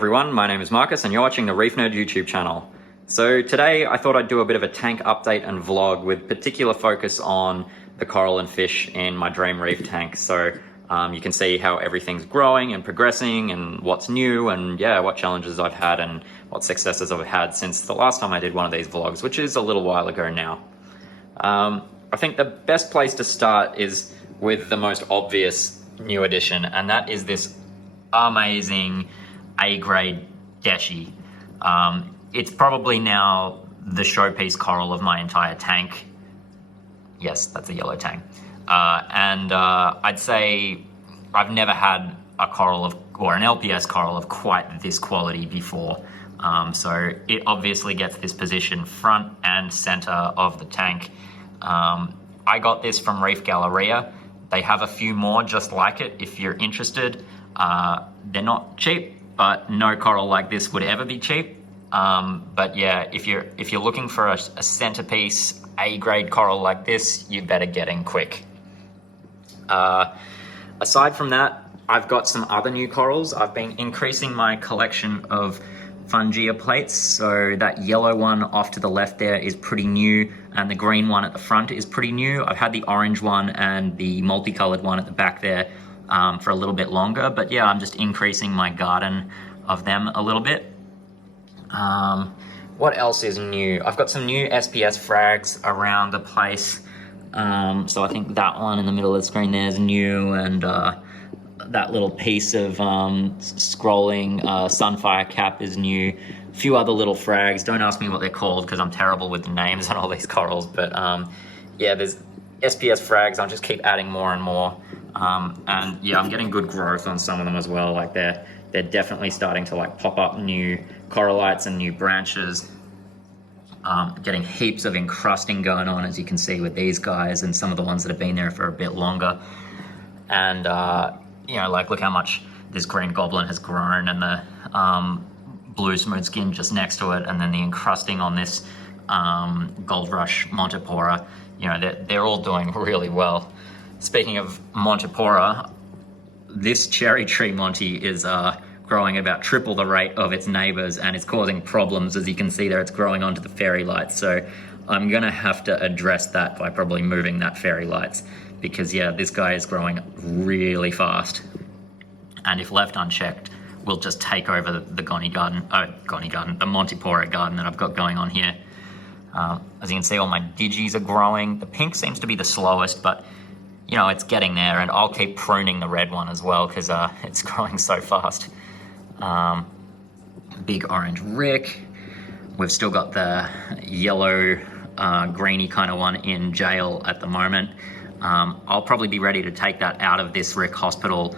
everyone, my name is Marcus and you're watching the Reef Nerd YouTube channel. So today I thought I'd do a bit of a tank update and vlog with particular focus on the coral and fish in my dream reef tank. So you can see how everything's growing and progressing and what's new and yeah, what challenges I've had and what successes I've had since the last time I did one of these vlogs, which is a little while ago now. I think the best place to start is with the most obvious new addition, and that is this amazing A-grade Deshi. It's probably now the showpiece coral of my entire tank. Yes, that's a yellow tang. I'd say I've never had a coral or an LPS coral of quite this quality before. So it obviously gets this position front and center of the tank. I got this from Reef Galleria. They have a few more just like it if you're interested. They're not cheap, but no coral like this would ever be cheap. But yeah, if you're looking for a centerpiece A-grade coral like this, you better get in quick. Aside from that, I've got some other new corals. I've been increasing my collection of fungia plates. So that yellow one off to the left there is pretty new, and the green one at the front is pretty new. I've had the orange one and the multicolored one at the back there for a little bit longer, but yeah, I'm just increasing my garden of them a little bit. What else is new? I've got some new SPS frags around the place. So I think that one in the middle of the screen there is new, and that little piece of scrolling sunfire cap is new. A few other little frags. Don't ask me what they're called because I'm terrible with the names on all these corals, but yeah, there's SPS frags. I'll just keep adding more and more. And yeah, I'm getting good growth on some of them as well. Like they're definitely starting to like pop up new corallites and new branches. Getting heaps of encrusting going on, as you can see with these guys and some of the ones that have been there for a bit longer. And you know, like look how much this green goblin has grown, and the blue smooth skin just next to it, and then the encrusting on this gold rush Montipora. You know, they're all doing really well. Speaking of Montipora, this cherry tree Monty is growing about triple the rate of its neighbors, and it's causing problems. As you can see there, it's growing onto the fairy lights. So I'm gonna have to address that by probably moving that fairy lights, because yeah, this guy is growing really fast. And if left unchecked, will just take over the the Montipora garden that I've got going on here. As you can see, all my digis are growing. The pink seems to be the slowest, but you know, it's getting there, and I'll keep pruning the red one as well because it's growing so fast. Big orange Rick. We've still got the yellow, greeny kind of one in jail at the moment. I'll probably be ready to take that out of this Rick hospital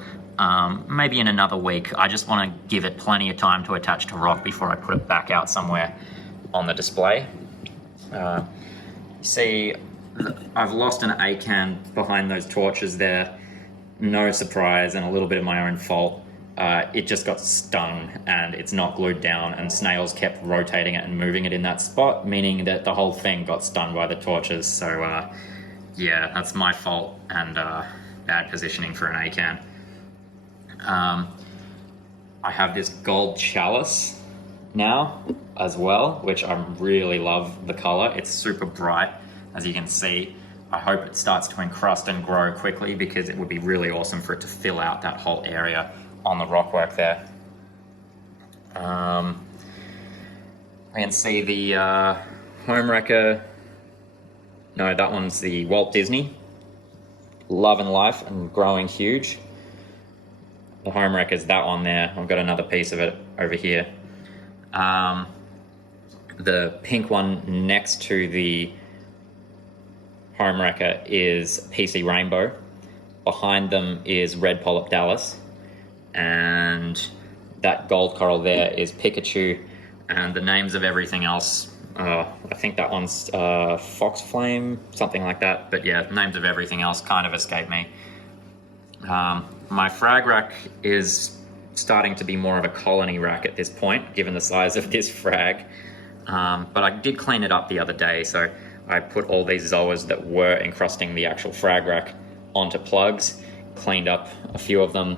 maybe in another week. I just want to give it plenty of time to attach to rock before I put it back out somewhere on the display. You see, I've lost an A-can behind those torches there. No surprise, and a little bit of my own fault. It just got stung and it's not glued down, and snails kept rotating it and moving it in that spot, meaning that the whole thing got stung by the torches. So yeah, that's my fault and bad positioning for an A-can. I have this gold chalice now as well, which I really love the color. It's super bright, as you can see. I hope it starts to encrust and grow quickly, because it would be really awesome for it to fill out that whole area on the rockwork there. I can see the home wrecker. No, that one's the Walt Disney. Love and life and growing huge. The home wrecker's that one there. I've got another piece of it over here. The pink one next to the home wrecker is PC Rainbow. Behind them is Red Polyp Dallas. And that gold coral there is Pikachu, and the names of everything else, I think that one's Fox Flame, something like that. But yeah, names of everything else kind of escape me. My frag rack is starting to be more of a colony rack at this point, given the size of this frag. But I did clean it up the other day, so I put all these zoas that were encrusting the actual frag rack onto plugs, cleaned up a few of them,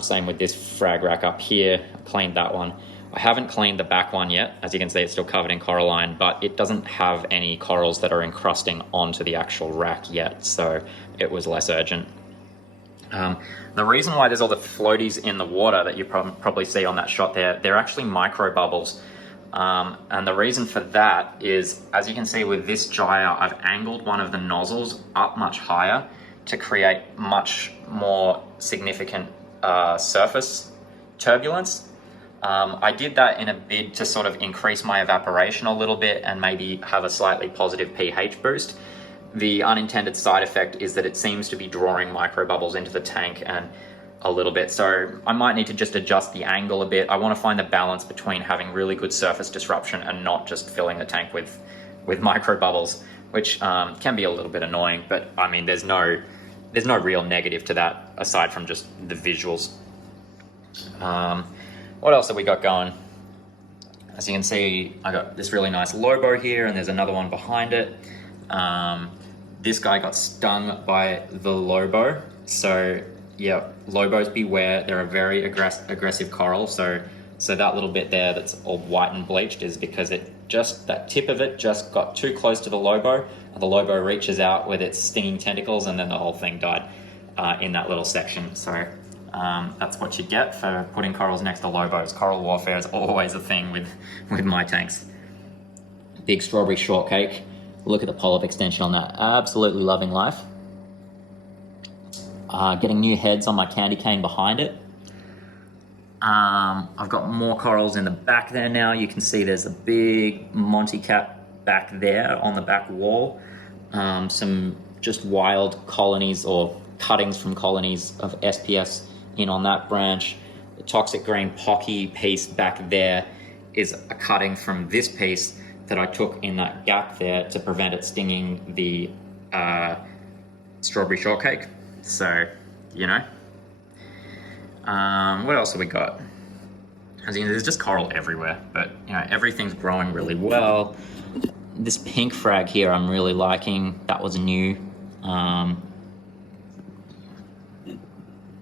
Same with this frag rack up here. I cleaned that one. I haven't cleaned the back one yet. As you can see, it's still covered in coralline, but it doesn't have any corals that are encrusting onto the actual rack yet, so it was less urgent. The reason why there's all the floaties in the water that you probably see on that shot there, they're actually micro bubbles. And the reason for that is, as you can see with this gyre, I've angled one of the nozzles up much higher to create much more significant surface turbulence. I did that in a bid to sort of increase my evaporation a little bit and maybe have a slightly positive pH boost. The unintended side effect is that it seems to be drawing microbubbles into the tank and a little bit, so I might need to just adjust the angle a bit. I want to find the balance between having really good surface disruption and not just filling the tank with microbubbles, which can be a little bit annoying, but I mean there's no real negative to that aside from just the visuals. What else have we got going? As you can see, I got this really nice Lobo here, and there's another one behind it. This guy got stung by the Lobo, so yeah, Lobos beware. They're a very aggressive coral, so that little bit there that's all white and bleached is because that tip of it just got too close to the Lobo, and the Lobo reaches out with its stinging tentacles, and then the whole thing died in that little section. So that's what you get for putting corals next to Lobos. Coral warfare is always a thing with my tanks. Big strawberry shortcake. Look at the polyp extension on that. Absolutely loving life. Getting new heads on my candy cane behind it. I've got more corals in the back there now. You can see there's a big Monty Cap back there on the back wall. Some just wild colonies or cuttings from colonies of SPS in on that branch. The toxic green pocky piece back there is a cutting from this piece that I took in that gap there to prevent it stinging the strawberry shortcake. So, you know. What else have we got? As you know, there's just coral everywhere, but you know, everything's growing really well. This pink frag here I'm really liking. That was new.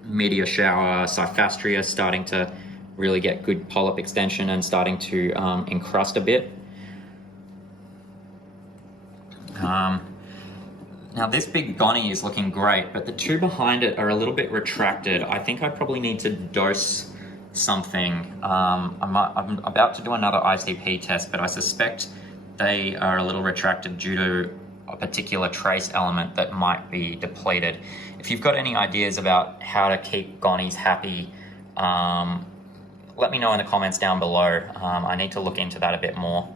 Meteor shower, Cyphastria starting to really get good polyp extension and starting to encrust a bit. Now this big gonny is looking great, but the two behind it are a little bit retracted. I think I probably need to dose something. I'm about to do another ICP test, but I suspect they are a little retracted due to a particular trace element that might be depleted. If you've got any ideas about how to keep gonnies happy, let me know in the comments down below. I need to look into that a bit more.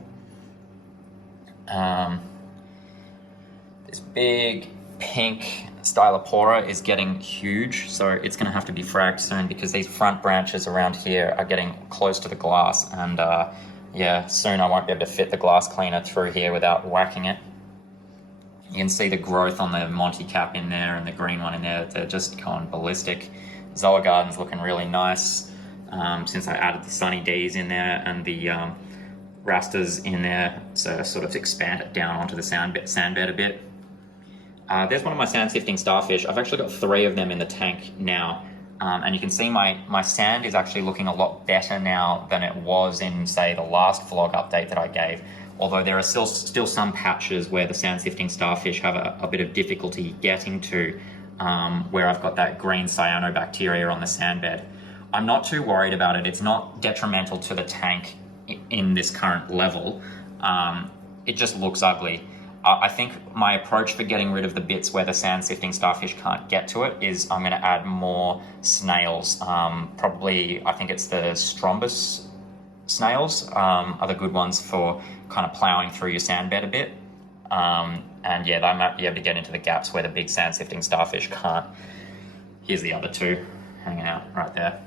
This big pink Stylopora is getting huge, so it's going to have to be fragged soon because these front branches around here are getting close to the glass, and yeah, soon I won't be able to fit the glass cleaner through here without whacking it. You can see the growth on the Monty Cap in there and the green one in there. They're just going ballistic. Zoa Garden's looking really nice since I added the Sunny D's in there and the Rastas in there to sort of expand it down onto the sandbed a bit. There's one of my sand sifting starfish. I've actually got 3 of them in the tank now. And you can see my sand is actually looking a lot better now than it was in, say, the last vlog update that I gave. Although there are still some patches where the sand sifting starfish have a bit of difficulty getting to, where I've got that green cyanobacteria on the sandbed. I'm not too worried about it. It's not detrimental to the tank in this current level. It just looks ugly. I think my approach for getting rid of the bits where the sand sifting starfish can't get to it is I'm going to add more snails. Probably, I think it's the Strombus snails are the good ones for kind of plowing through your sandbed a bit. And yeah, they might be able to get into the gaps where the big sand sifting starfish can't. Here's the other 2 hanging out right there.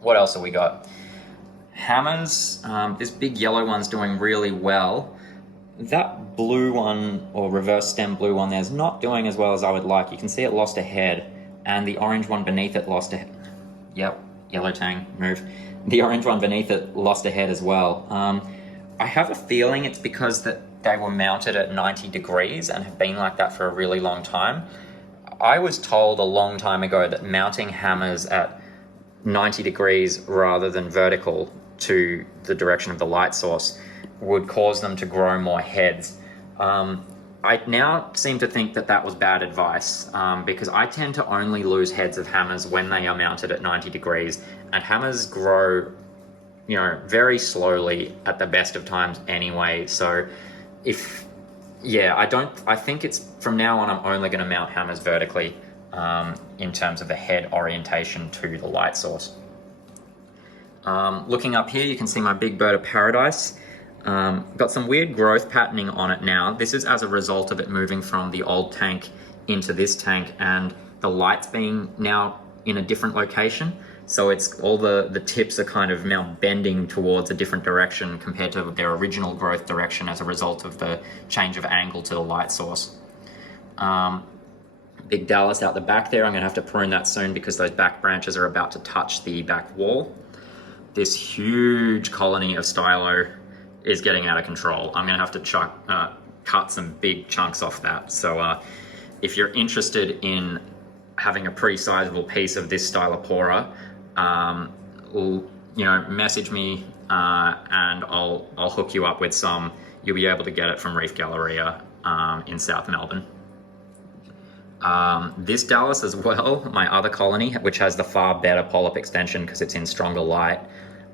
What else have we got? Hammers. This big yellow one's doing really well. That blue one, or reverse stem blue one, there's not doing as well as I would like. You can see it lost a head, and the orange one beneath it lost a head. Yep, yellow tang, move. The orange one beneath it lost a head as well. I have a feeling it's because that they were mounted at 90 degrees and have been like that for a really long time. I was told a long time ago that mounting hammers at 90 degrees rather than vertical to the direction of the light source would cause them to grow more heads. I now seem to think that that was bad advice, because I tend to only lose heads of hammers when they are mounted at 90 degrees, and hammers grow, you know, very slowly at the best of times anyway. So I think it's, from now on, I'm only going to mount hammers vertically in terms of the head orientation to the light source. Looking up here, you can see my big bird of paradise. Got some weird growth patterning on it now. This is as a result of it moving from the old tank into this tank, and the lights being now in a different location. So it's all the tips are kind of now bending towards a different direction compared to their original growth direction as a result of the change of angle to the light source. Big Dallas out the back there. I'm gonna have to prune that soon because those back branches are about to touch the back wall. This huge colony of stylo is getting out of control. I'm gonna have to cut some big chunks off that. So if you're interested in having a pretty sizable piece of this Stylopora, message me and I'll hook you up with some. You'll be able to get it from Reef Galleria in South Melbourne. This Dallas as well, my other colony, which has the far better polyp extension because it's in stronger light,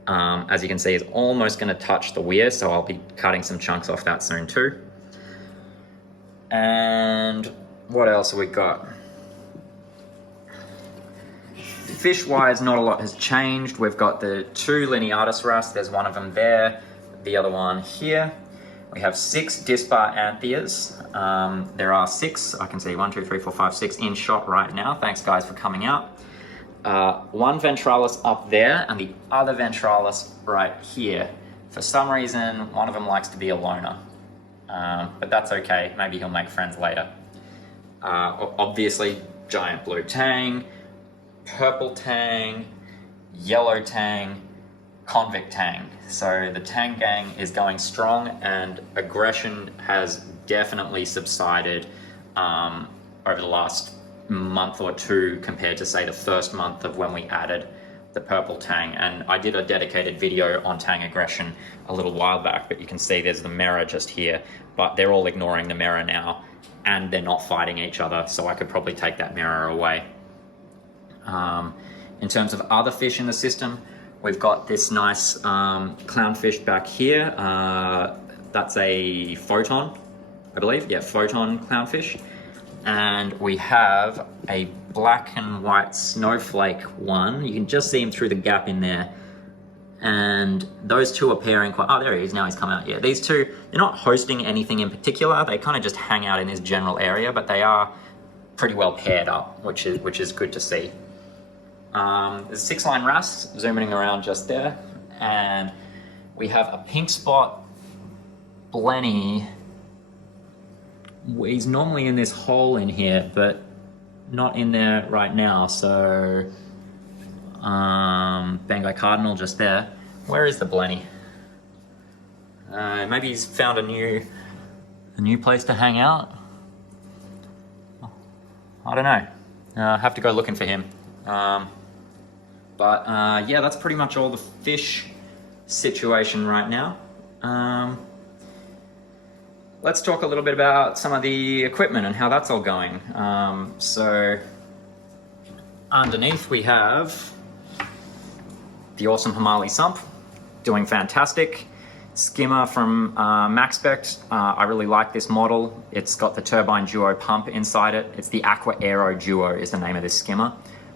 as you can see, is almost going to touch the weir, so I'll be cutting some chunks off that soon too. And what else have we got? Fish-wise, not a lot has changed. We've got the 2 lineatus wrasse. There's one of them there, the other one here. We have 6 dispar antheas. There are 6, I can see 1, 2, 3, 4, 5, 6 in shot right now. Thanks guys for coming out. 1 ventralis up there and the other ventralis right here. For some reason, one of them likes to be a loner, but that's okay. Maybe he'll make friends later. Obviously, giant blue tang, purple tang, yellow tang, convict tang. So the tang gang is going strong, and aggression has definitely subsided over the last month or 2 compared to, say, the first month of when we added the purple tang. And I did a dedicated video on tang aggression a little while back, but you can see there's the mirror just here, but they're all ignoring the mirror now and they're not fighting each other, so I could probably take that mirror away. In terms of other fish in the system, we've got this nice clownfish back here. That's a photon, I believe. Yeah, photon clownfish. And we have a black and white snowflake one. You can just see him through the gap in there. And those two are pairing quite... Oh, there he is. Now he's come out. Yeah, these two, they're not hosting anything in particular. They kind of just hang out in this general area, but they are pretty well paired up, which is good to see. There's a 6-line wrasse zooming around just there. And we have a pink spot blenny. He's normally in this hole in here, but not in there right now. So, Bengai Cardinal just there. Where is the blenny? Maybe he's found a new place to hang out. I don't know. Have to go looking for him. Yeah, that's pretty much all the fish situation right now. Let's talk a little bit about some of the equipment and how that's all going. So underneath we have the awesome Hamali sump, doing fantastic. Skimmer from MaxSpect. I really like this model. It's got the turbine duo pump inside it. It's the Aqua Aero Duo is the name of this skimmer.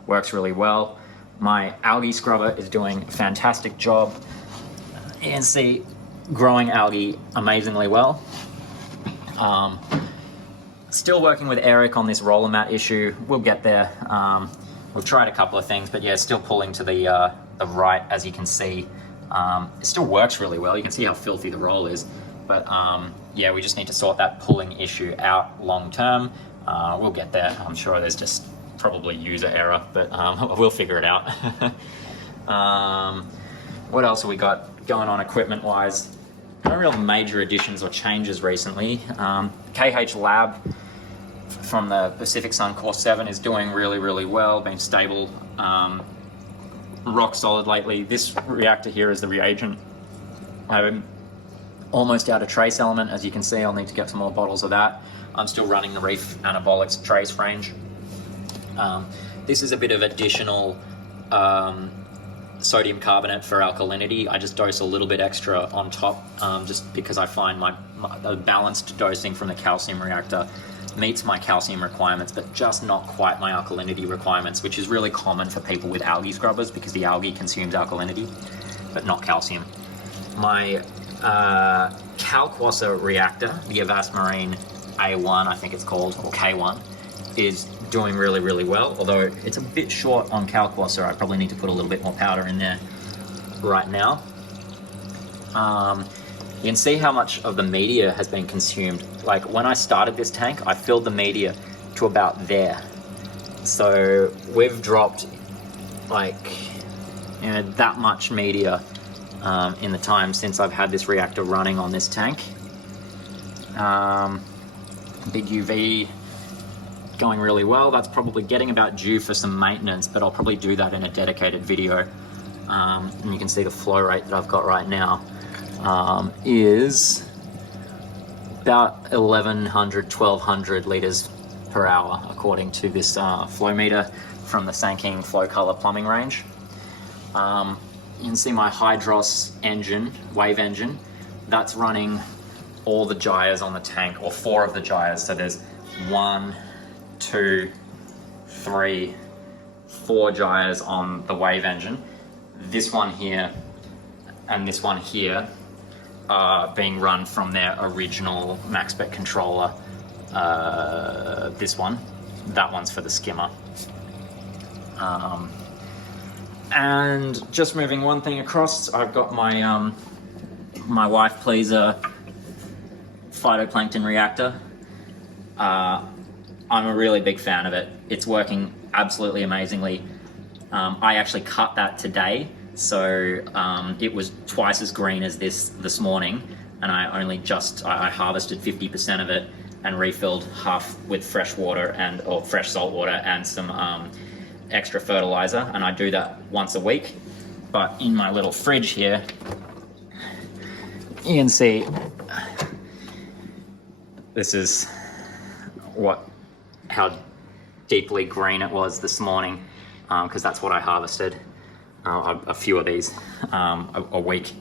Works really well. My algae scrubber is doing a fantastic job. You can see growing algae amazingly well. Still working with Eric on this roller mat issue. We'll get there. We've tried a couple of things, but yeah, still pulling to the right, as you can see. It still works really well. You can see how filthy the roll is, but yeah, we just need to sort that pulling issue out long term. We'll get there. I'm sure there's just probably user error, but we'll figure it out. What else have we got going on equipment wise? No real major additions or changes recently. KH Lab from the Pacific Sun Core 7 is doing really, really well, been stable, rock solid lately. This reactor here is the reagent. I'm almost out of trace element, as you can see. I'll need to get some more bottles of that. I'm still running the Reef Anabolics trace range. This is a bit of additional sodium carbonate for alkalinity. I just dose a little bit extra on top, just because I find my balanced dosing from the calcium reactor meets my calcium requirements, but just not quite my alkalinity requirements, which is really common for people with algae scrubbers because the algae consumes alkalinity, but not calcium. My Kalkwasser reactor, the Avast Marine A1, I think it's called, or K1, is doing really, really well, although it's a bit short on Kalkwasser. I probably need to put a little bit more powder in there right now. You can see how much of the media has been consumed. Like when I started this tank, I filled the media to about there. So we've dropped like, you know, that much media in the time since I've had this reactor running on this tank. Big UV going really well. That's probably getting about due for some maintenance, but I'll probably do that in a dedicated video. And you can see the flow rate that I've got right now is about 1100, 1200 liters per hour, according to this flow meter from the Sanking Flow Color plumbing range. You can see my Hydros engine, wave engine, that's running all the gyres on the tank, or 4 of the gyres. So there's 1, 2, 3, 4 gyres on the wave engine. This one here and this one here are being run from their original MaxSpec controller. This one, that one's for the skimmer. And just moving one thing across, I've got my my wife pleaser Phytoplankton reactor. I'm a really big fan of it. It's working absolutely amazingly. I actually cut that today, so it was twice as green as this morning, and I harvested 50% of it and refilled half with fresh water or fresh salt water and some extra fertilizer, and I do that once a week. But in my little fridge here, you can see this is how deeply green it was this morning, because that's what I harvested, a few of these a week.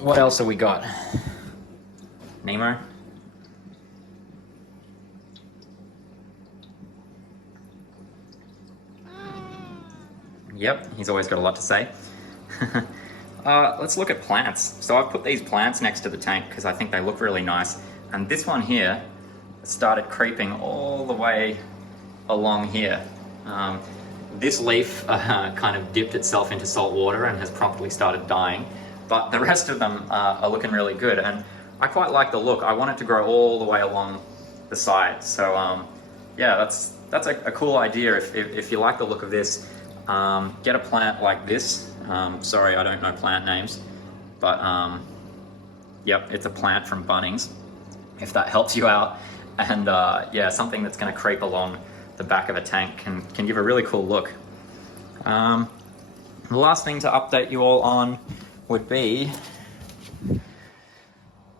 What else have we got? Nemo? Yep, he's always got a lot to say. Let's look at plants. So I've put these plants next to the tank because I think they look really nice. And this one here started creeping all the way along here. This leaf kind of dipped itself into salt water and has promptly started dying. But the rest of them are looking really good. And I quite like the look. I want it to grow all the way along the side. So yeah, that's a cool idea. If you like the look of this, get a plant like this. Sorry, I don't know plant names, but yep, it's a plant from Bunnings, if that helps you out. And yeah, something that's going to creep along the back of a tank can give a really cool look. The last thing to update you all on would be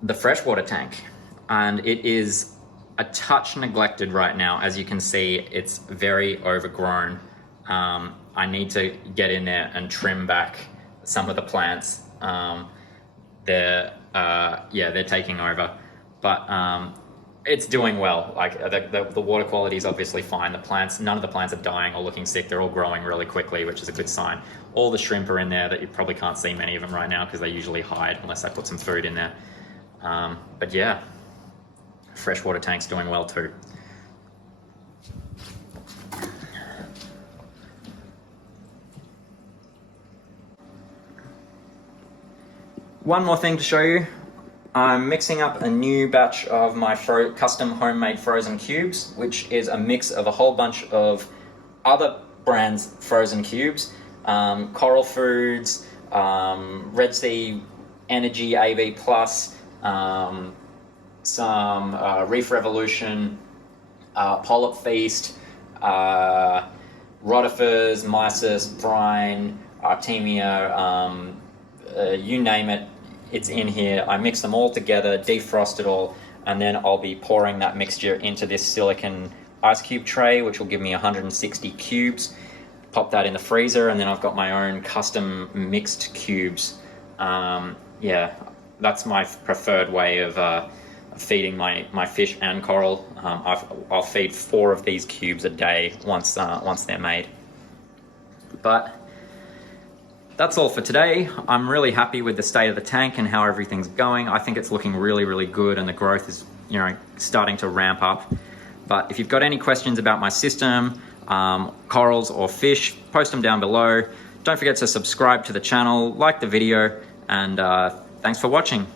the freshwater tank, and it is a touch neglected right now. As you can see, it's very overgrown. I need to get in there and trim back some of the plants. They're taking over, but it's doing well. Like the water quality is obviously fine. The plants, none of the plants are dying or looking sick. They're all growing really quickly, which is a good sign. All the shrimp are in there that you probably can't see many of them right now because they usually hide unless I put some food in there. But yeah, freshwater tank's doing well too. One more thing to show you. I'm mixing up a new batch of my custom homemade frozen cubes, which is a mix of a whole bunch of other brands' frozen cubes. Coral Foods, Red Sea Energy AB+, some Reef Revolution, Polyp Feast, rotifers, mysis, brine, artemia, you name it, it's in here. I mix them all together, defrost it all, and then I'll be pouring that mixture into this silicon ice cube tray, which will give me 160 cubes. Pop that in the freezer, and then I've got my own custom mixed cubes. Yeah, that's my preferred way of feeding my fish and coral. I'll feed 4 of these cubes a day once they're made. But that's all for today. I'm really happy with the state of the tank and how everything's going. I think it's looking really, really good, and the growth is, you know, starting to ramp up. But if you've got any questions about my system, corals or fish, post them down below. Don't forget to subscribe to the channel, like the video, and thanks for watching.